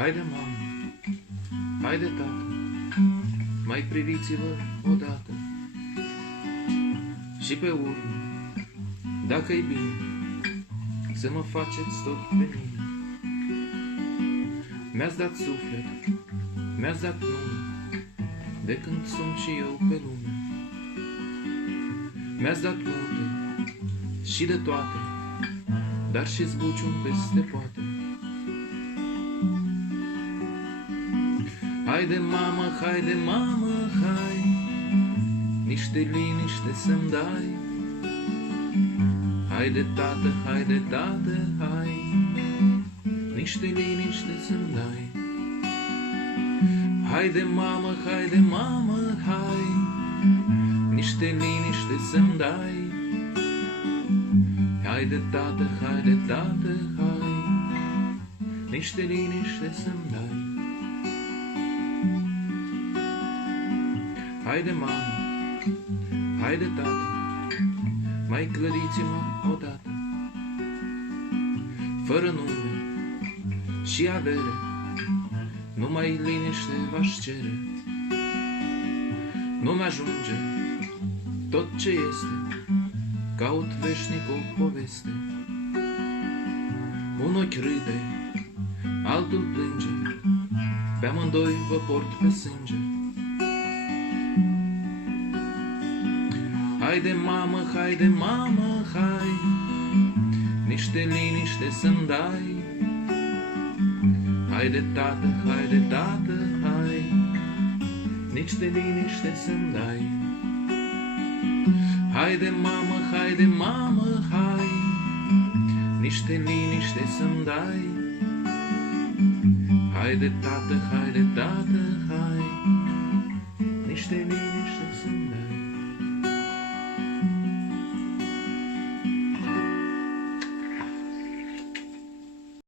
Haide, mamă, haide, tată, mai priviți-vă odată. Și pe urmă, dacă-i bine, să mă faceți tot pe mine. Mi-ați dat suflet, mi-ați dat nume, de când sunt și eu pe lume. Mi-ați dat multe și de toate, dar și zbuciun peste poate. Haide, mamă, hai, niște liniște să-mi dai. Haide, tată, hai, niște liniște să-mi dai. Haide, mamă, hai, niște liniște să-mi dai. Haide, tată, hai, niște liniște să-mi dai. Haide, mamă, haide, tată, mai clădiți-mă odată. Fără nume și avere, numai liniște v-aș cere. Nu-mi ajunge tot ce este, caut veșnic o poveste. Un ochi râde, altul plânge, pe amândoi vă port pe sânge. Haide, mamă, hai, niște liniște să-mi dai. Haide, tată, hai, niște liniște să-mi dai. Haide, mamă, hai, niște liniște să-mi dai. Haide, tată, hai, niște liniște să-mi dai.